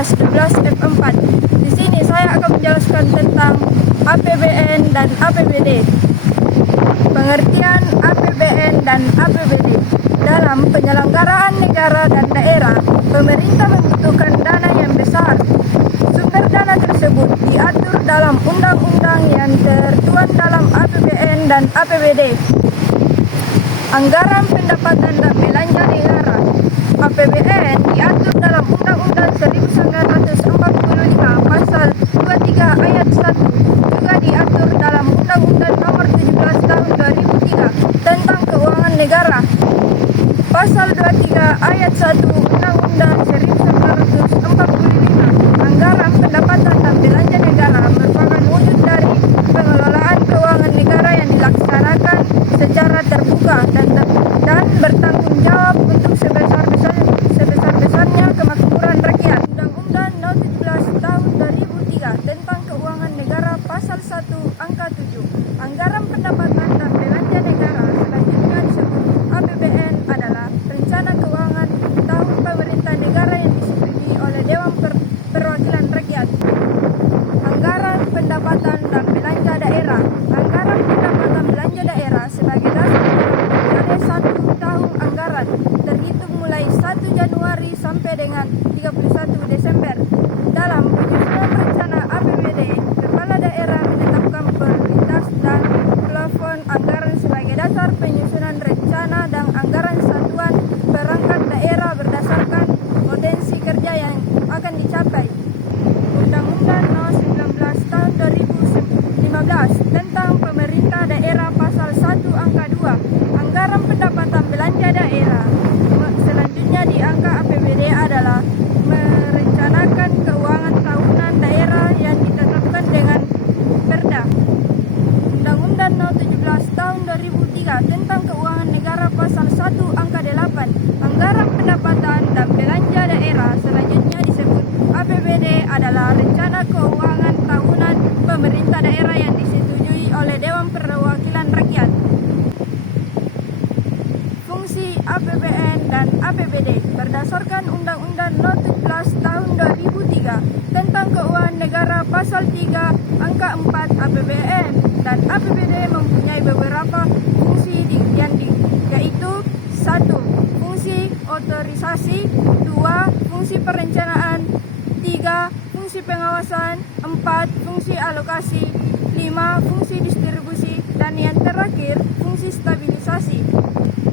kelas 12 F4. Di sini saya akan menjelaskan tentang APBN dan APBD. Pengertian APBN dan APBD. Dalam penyelenggaraan negara dan daerah, pemerintah membutuhkan dana yang besar. Sumber dana tersebut diatur dalam undang-undang yang tertuang dalam APBN dan APBD. Anggaran pendapatan dan belanja negara. APBN diatur dalam Undang-Undang 1945 Pasal 23 Ayat 1, juga diatur dalam Undang-Undang Nomor 17 Tahun 2003 tentang Keuangan Negara. Pasal 23 Ayat 1 Undang-Undang 1945, anggaran pendapatan dan belanja negara merupakan wujud dari pengelolaan keuangan negara yang dilaksanakan secara terbuka dan bertanggung jawab untuk sebesar-besarnya kemakmuran rakyat. Undang-Undang Nomor 17 Tahun 2003 tentang Keuangan Negara Pasal 1 Angka 7, anggaran pendapatan dan belanja negara selanjutnya disebut APBN adalah rencana keuangan tahun pemerintah negara yang disetujui oleh Dewan Perwakilan Rakyat. Anggaran pendapatan dan belanja daerah. Anggaran pendapatan belanja daerah sebagai dasar dari satu tahun anggaran terhitung mulai 1 Januari sampai dengan 31 Desember. Dalam penyusunan rencana APBD, kepala daerah menetapkan prioritas dan plafon anggaran sebagai dasar penyusunan rencana dan anggaran satuan perangkat daerah berdasarkan potensi kerja yang akan dicapai. Undang-Undang Nomor 19 Tahun 2015 tentang Pemerintah Daerah Pasal 1 Angka 2, anggaran pendapatan belanja daerah. Selanjutnya di angka APBD adalah merencanakan keuangan tahunan daerah yang ditetapkan dengan Perda. Undang-Undang Nomor 17 Tahun 2003 tentang Keuangan Negara Pasal 1 Angka 8, anggaran pendapatan dan belanja daerah. Selanjutnya disebut APBD adalah rencana keuangan tahunan pemerintah daerah yang disetujui oleh Dewan Perwakilan Rakyat. Fungsi APBN dan APBD berdasarkan Undang-Undang Nomor 17 Tahun 2003 tentang Keuangan Negara Pasal 3 Angka 4, APBN dan APBD mempunyai beberapa fungsi yaitu 1. Fungsi otorisasi, 2. Fungsi perencanaan, 3. Fungsi pengawasan, 4. Fungsi alokasi, 5. Fungsi distribusi, dan yang terakhir fungsi stabilisasi.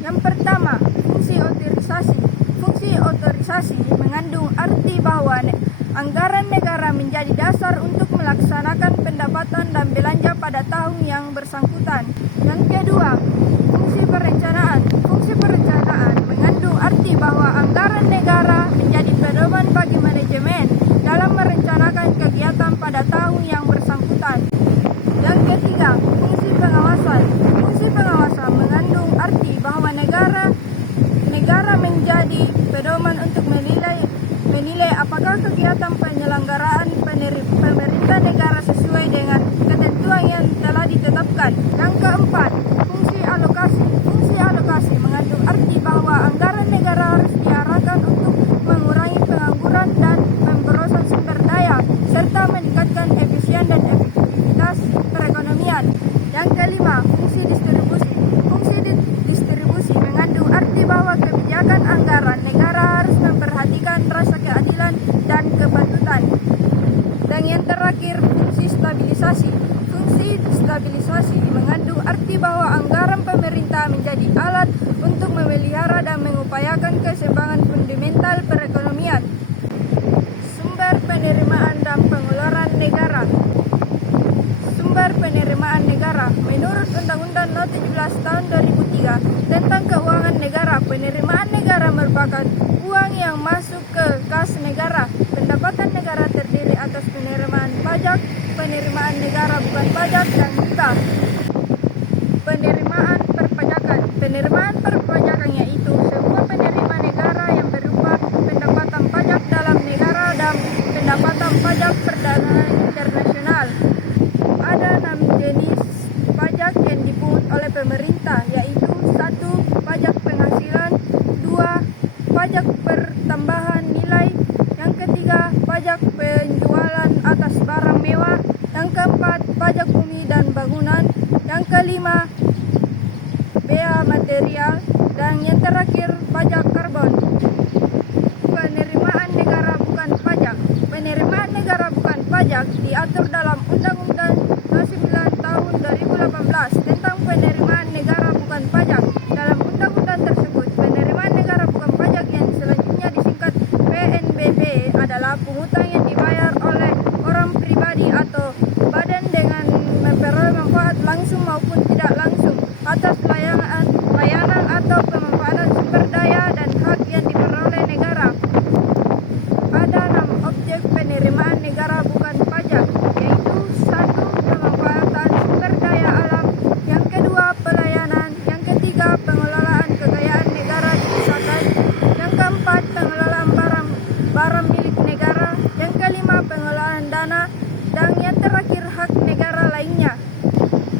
Yang pertama, fungsi otorisasi. Fungsi otorisasi mengandung arti bahwa anggaran negara menjadi dasar untuk melaksanakan pendapatan dan belanja pada tahun yang bersangkutan. Yang kedua, fungsi perencanaan. Fungsi perencanaan mengandung arti bahwa anggaran negara menjadi pedoman bagi manajemen dalam merencanakan kegiatan pada tahun yang bersangkutan. Yang ketiga, fungsi pengawasan. Fungsi pengawasan mengandung arti bahwa negara menjadi pedoman untuk menilai apakah kegiatan penyelenggaraan pemerintah negara sesuai dengan ketentuan yang telah ditetapkan. Yang keempat, fungsi alokasi. Fungsi alokasi mengandung arti bahwa anggaran negara harus diarahkan untuk mengurangi pengangguran dan pemborosan sumber daya, serta meningkatkan efisien dan efektivitas perekonomian. Yang kelima, fungsi distribusi. Fungsi distribusi mengandung arti bahwa kebijakan anggaran negara harus memperhatikan rasa keadilan dan kepatutan. Dan yang terakhir, fungsi stabilisasi. Fungsi stabilisasi mengandung arti bahwa anggaran pemerintah menjadi alat untuk memelihara dan mengupayakan keseimbangan fundamental perekonomian. Sumber penerimaan dan pengeluaran negara. Sumber penerimaan negara. Menurut Undang-Undang Nomor 17 Tahun 2003 tentang Keuangan Negara, penerimaan negara merupakan uang yang masuk ke kas negara. Pendapatan negara terdiri atas penerimaan pajak, penerimaan negara bukan pajak, dan hibah. Penerimaan perpajakan. Penerimaan perpajakan yaitu semua penerimaan negara yang berupa pendapatan pajak dalam negara dan pendapatan pajak perdana internasional. Ada 6 jenis pajak yang dipungut oleh pemerintah, yaitu 1. Pajak penghasilan, 2. Pajak pertambahan nilai, yang ketiga pajak penjualan atas barang mewah. Yang keempat, pajak bumi dan bangunan. Yang kelima, bea material. Dan yang terakhir, pajak karbon. Penerimaan negara bukan pajak. Penerimaan negara bukan pajak diatur dalam Undang-Undang 29 tahun 2018 tentang penerimaan negara bukan pajak. Dalam undang-undang tersebut, penerimaan negara bukan pajak yang selanjutnya disingkat PNBP adalah pungutan yang dibayar oleh orang pribadi atau badan dengan memperoleh manfaat langsung maupun tidak langsung atas layanan atau pemanfaatan sumber daya dan hak yang diperoleh negara. Ada 6 objek penerimaan negara bukan pajak, yaitu 1. Pemanfaatan sumber daya alam. Yang kedua, pelayanan. Yang ketiga, pengelolaan kekayaan negara dipisahkan. Yang keempat, pengelolaan barang milik negara. Yang kelima, pengelolaan dana. Dan yang terakhir, hak negara lainnya.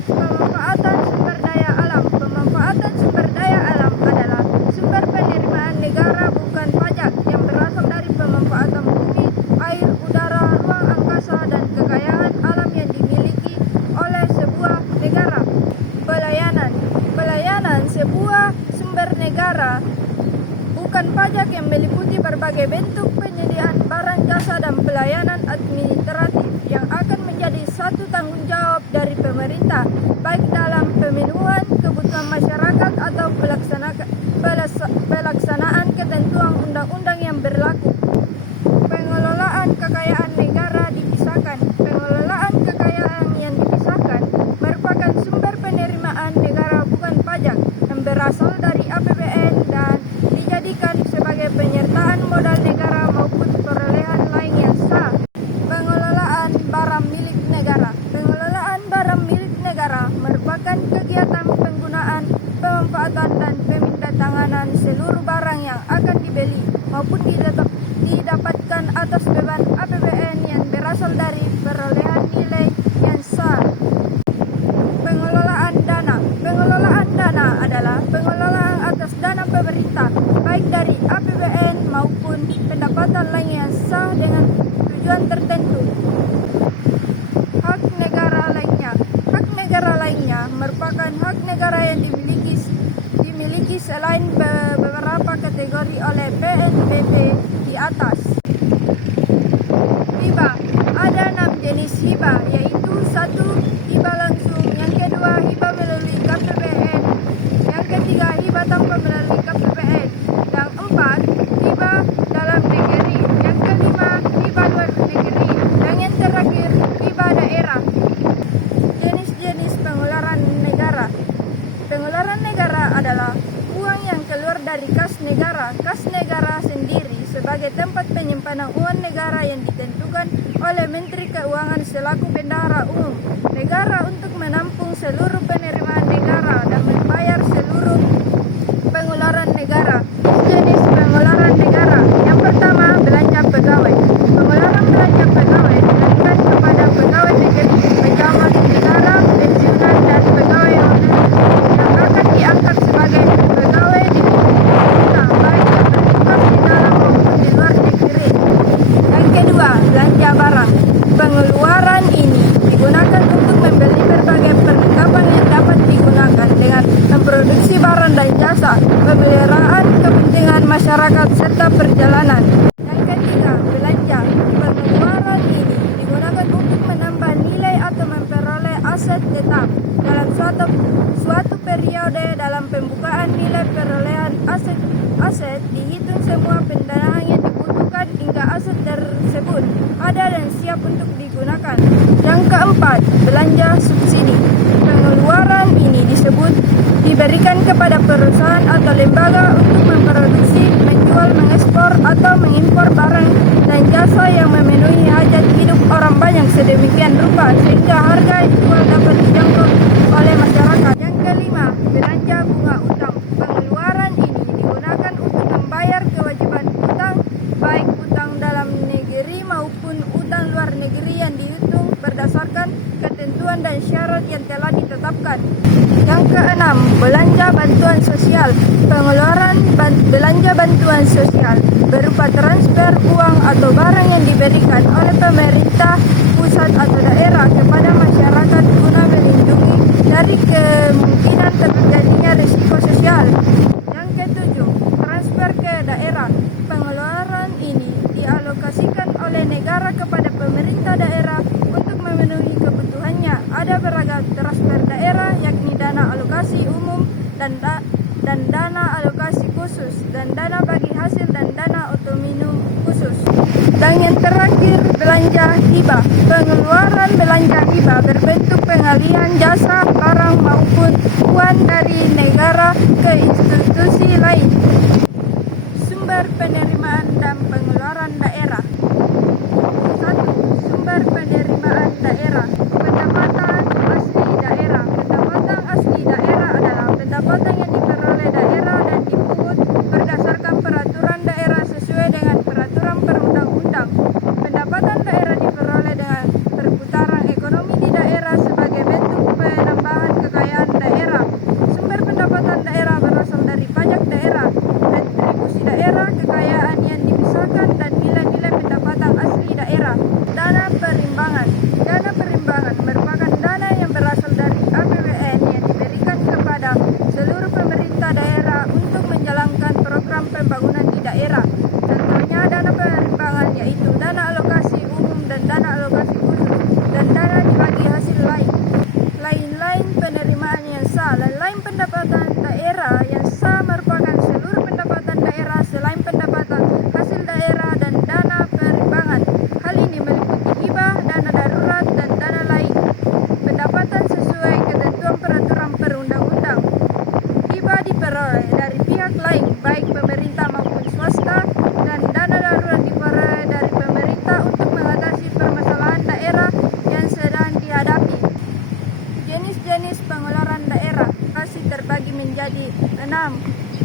Pemanfaatan sumber daya alam. Pemanfaatan sumber daya alam adalah sumber penerimaan negara bukan pajak yang berasal dari pemanfaatan bumi, air, udara, ruang angkasa, dan kekayaan alam yang dimiliki oleh sebuah negara. Pelayanan. Pelayanan sebuah sumber negara bukan pajak yang meliputi berbagai bentuk penyediaan barang, jasa, dan pelayanan administratif yang akan menjadi satu tanggung jawab dari pemerintah, baik dalam pemenuhan kebutuhan masyarakat atau pelaksanaan ketentuan undang-undang yang berlaku. Pengelolaan kekayaan negara dipisahkan. Pengelolaan kekayaan yang dipisahkan merupakan sumber penerimaan negara bukan pajak yang berasal dari APBN dan dijadikan sebagai penyertaan modal negara maupun perolehan lain yang sah. Pengelolaan barang milik negara. Pengelolaan barang milik negara merupakan kegiatan penggunaan, pemanfaatan, dan pemindatanganan seluruh barang yang akan dibeli maupun didapatkan atas beban APBN yang berasal dari perolehan nilai yang sah. Pengelolaan dana. Pengelolaan dana adalah pengelolaan atas dana pemerintah, baik dari APBN maupun pendapatan lain yang sah dengan tujuan tertentu. Hak negara lainnya. Hak negara lainnya merupakan hak negara yang dimiliki selain beberapa kategori oleh PNBP di atas. Hibah. Ada 6 jenis hibah, yaitu 1. Hibah langsung. Yang kedua, hibah melalui KPPN. Yang ketiga, hibah tanpa melalui KPPN. Yang keempat, hibah dalam negeri. Yang kelima, hibah luar negeri. Dan yang terakhir, hibah daerah. Jenis-jenis pengeluaran negara. Pengeluaran negara adalah uang yang keluar dari kas negara. Kas negara sendiri sebagai tempat penyimpanan uang negara yang ditentukan oleh Menteri Keuangan selaku bendahara umum negara untuk menampung seluruh penerimaan negara dan membayar seluruh pengeluaran negara. Jenis pengeluaran negara. Yang pertama, belanja pegawai. Pengeluaran belanja pegawai diberikan kepada pegawai negeri, pejabat negara, pensiunan, dan pegawai honorer yang akan diangkat sebagai pegawai di pemerintah, baik yang bertugas di dalam maupun di luar negeri. Yang kedua, belanja barang. Pengeluaran ini digunakan untuk membeli berbagai perlengkapan yang dapat digunakan dengan memproduksi barang dan jasa, pemeliharaan kepentingan masyarakat, serta perjalanan. Yang ketiga, belanja. Pengeluaran ini digunakan untuk menambah nilai atau memperoleh aset tetap dalam suatu periode. Dalam pembukaan nilai perolehan aset dihitung semua pendanaan yang dibutuhkan hingga aset tersebut ada dan siap untuk digunakan. Yang keempat, belanja subsidi. Pengeluaran ini diberikan kepada perusahaan atau lembaga untuk memproduksi, menjual, mengekspor, atau mengimpor barang dan jasa yang memenuhi hajat hidup orang banyak sedemikian rupa sehingga harga jual dapat dijangkau oleh masyarakat. Yang kelima, belanja bunga utang. Pengeluaran ini digunakan untuk membayar kewajiban utang, baik utang dalam negeri maupun utang luar negeri yang dihitung berdasarkan ketentuan dan syarat yang telah ditetapkan. Yang keenam, belanja bantuan sosial. Pengeluaran belanja bantuan sosial berupa transfer uang atau barang yang diberikan oleh pemerintah pusat atau daerah kepada masyarakat guna melindungi dari kemungkinan terjadinya risiko sosial. Yang ketujuh, transfer ke daerah. Pengeluaran ini dialokasikan oleh negara kepada pemerintah daerah untuk memenuhi kebutuhannya. Ada beragam transfer daerah, yakni dana alokasi umum dan dana alokasi khusus, dan dana bagi hasil dan dana otonomi khusus. Dan yang terakhir, belanja hibah. Pengeluaran belanja hibah berbentuk pengalihan jasa, barang maupun uang dari negara ke institusi lain. Sumber penerimaan dan pengeluaran daerah. 1. Sumber penerimaan daerah. Pendapatan asli daerah. Pendapatan asli daerah adalah pendapatan yang diperoleh daerah dan dipungut berdasarkan peraturan daerah sesuai dengan peraturan perundang-undang. Pendapatan daerah diperoleh dengan perputaran ekonomi di daerah sebagai bentuk penambahan kekayaan daerah. Sumber pendapatan daerah berasal dari pajak daerah, retribusi daerah, kekayaan yang dipisahkan, dan nilai-nilai pendapatan asli daerah. Dana perimbangan. Dana perimbangan merupakan dana yang berasal dari APBN yang diberikan kepada seluruh pemerintah daerah untuk menjalankan program pembangunan di daerah. Contohnya dana perimbangan yaitu dana alokasi umum dan dana alokasi khusus, dan dana dibagi hasil lain. Lain-lain penerimaan yang sah. Lain-lain pendapatan daerah yang sah merupakan seluruh pendapatan daerah selain pendapatan hasil daerah dan dana perimbangan. Hal ini meliputi hibah, dana darurat, dan dana lain. Pendapatan sesuai ketentuan peraturan perundang-undang. Hibah diperoleh dari pihak lain, baik pemerintah maupun swasta, dan dana darurat diperoleh dari pemerintah untuk mengatasi permasalahan daerah yang sedang dihadapi. Jenis-jenis pengeluaran daerah masih terbagi menjadi 6,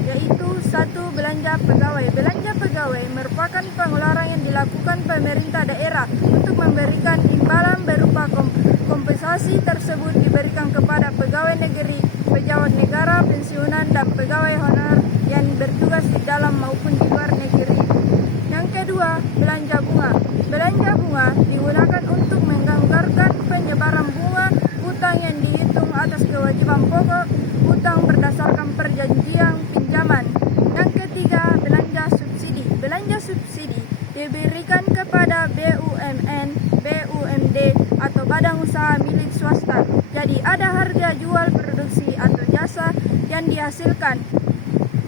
yaitu 1. Belanja pegawai. Belanja pegawai merupakan pengeluaran yang dilakukan pemerintah daerah untuk memberikan imbalan berupa kompensasi tersebut diberikan kepada pegawai negeri, pejabat negara, pensiunan, dan pegawai honor yang bertugas di dalam maupun di luar negeri. Yang kedua, belanja bunga. Belanja bunga digunakan untuk menganggarkan penyebaran bunga utang yang dihitung atas kewajiban pokok utang berdasarkan perjanjian pinjaman. Yang ketiga, belanja subsidi. Belanja subsidi diberikan kepada BUMN, BUMD, atau badan usaha milik swasta. Jadi ada harga jual produksi atau jasa yang dihasilkan.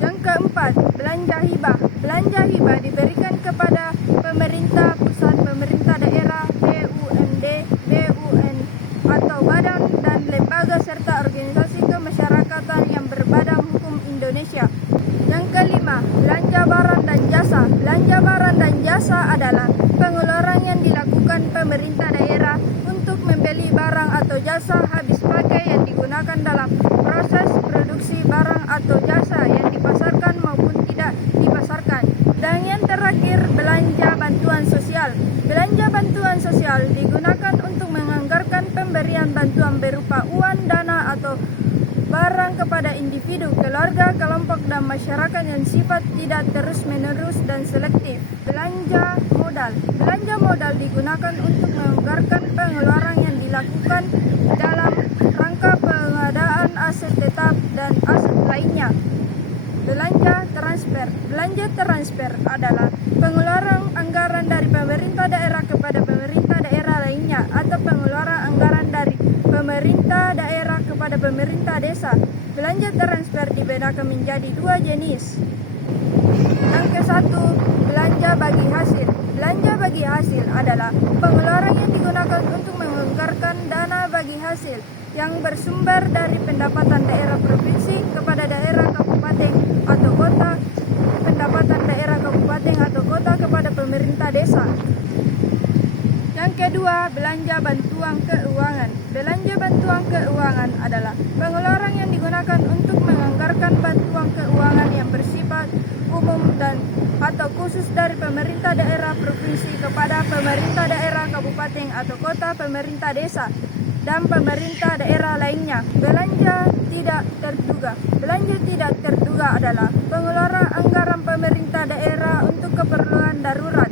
Yang keempat, belanja hibah. Belanja hibah diberikan kepada pemerintah pusat, pemerintah daerah, BUMD, BUN, atau badan dan lembaga serta organisasi kemasyarakatan yang berbadan hukum Indonesia. Yang kelima, belanja barang dan jasa. Belanja barang dan jasa adalah pengeluaran yang dilakukan pemerintah daerah untuk membeli barang atau jasa habis pakai yang digunakan dalam proses produksi barang atau jasa yang dipasarkan maupun tidak dipasarkan. Dan yang terakhir, belanja bantuan sosial. Belanja bantuan sosial digunakan untuk menganggarkan pemberian bantuan berupa uang, dana, atau barang kepada individu, keluarga, kelompok, dan masyarakat yang sifat tidak terus-menerus dan selektif. Belanja modal. Belanja modal digunakan untuk menganggarkan pengeluaran yang dilakukan dalam rangka pengadaan aset tetap dan aset lainnya. Belanja transfer. Belanja transfer adalah pengeluaran anggaran dari pemerintah daerah kepada pemerintah daerah lainnya, atau pengeluaran anggaran dari pemerintah daerah kepada pemerintah desa. Belanja transfer dibedakan menjadi 2 jenis. Yang ke-1, belanja bagi hasil. Belanja bagi hasil adalah pengeluaran yang digunakan untuk menganggarkan dana bagi hasil yang bersumber dari pendapatan daerah provinsi kepada daerah kabupaten atau kota, pendapatan daerah kabupaten atau kota kepada pemerintah desa. Yang kedua, belanja bantuan keuangan. Belanja bantuan keuangan adalah pengeluaran yang digunakan untuk menganggarkan bantuan keuangan yang bersifat umum dan atau khusus dari pemerintah daerah provinsi kepada pemerintah daerah kabupaten atau kota, pemerintah desa. dan pemerintah daerah lainnya. Belanja tidak terduga adalah pengeluaran anggaran pemerintah daerah untuk keperluan darurat.